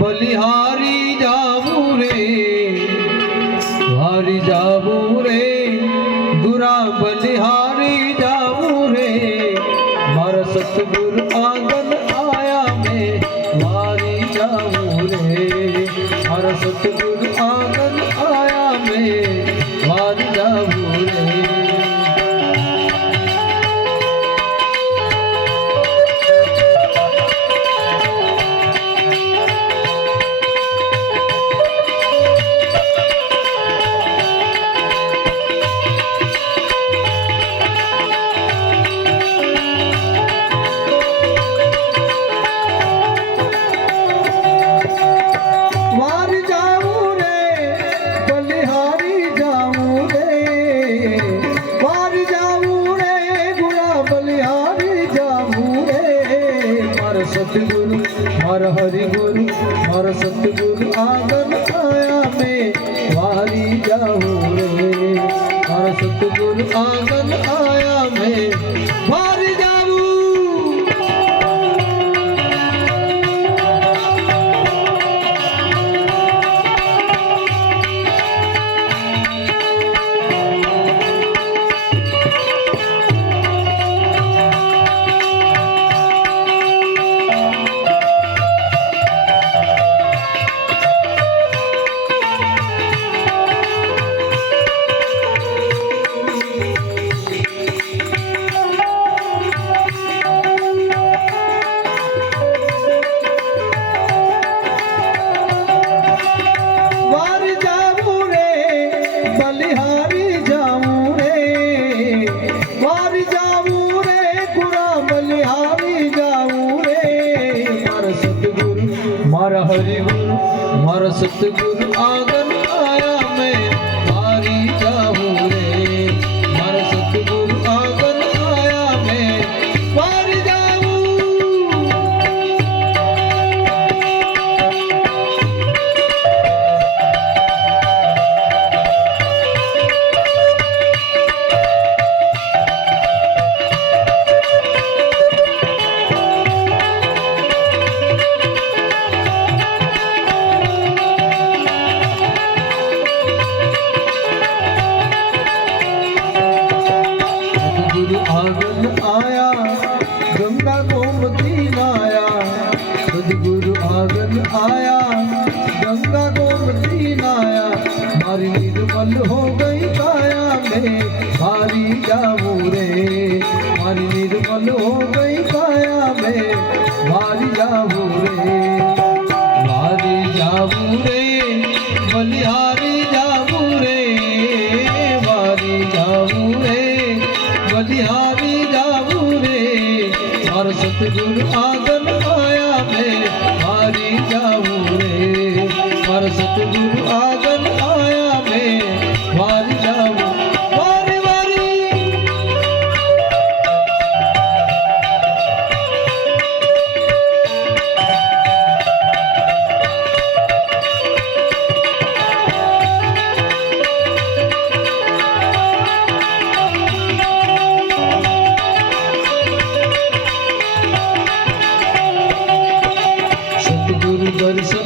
બલિહારી જાવું રે, હારી જાવું રે, ગુરા બલિહારી જાવું રે. મારા સતગુર આંગન આયા મેં વારી જાવું રે. મારા સતગુરુ હરિગુરુ મારો સતગુરુ આગળ આયા મે વારી જાઉં રે મારો સતગુરુ આગળ આયા મારા હરિગુરુ મારા સતગુરુ આગળ આયા મેં. आया गंगा गोमती माया हमारी निर्मल हो गई काया में, भारी जाऊ रे हमारी निर्मल हो गई काया में, भारी जाऊ रे भारी जाऊ रे बलिहारी जाऊ रे बारी जाऊ रे बलिहारी जाऊ रे और सतगुरु आ સતગુરુ આગળ આયા મેં. મારી જાવું વારી વારી સદગુરુ દર્શન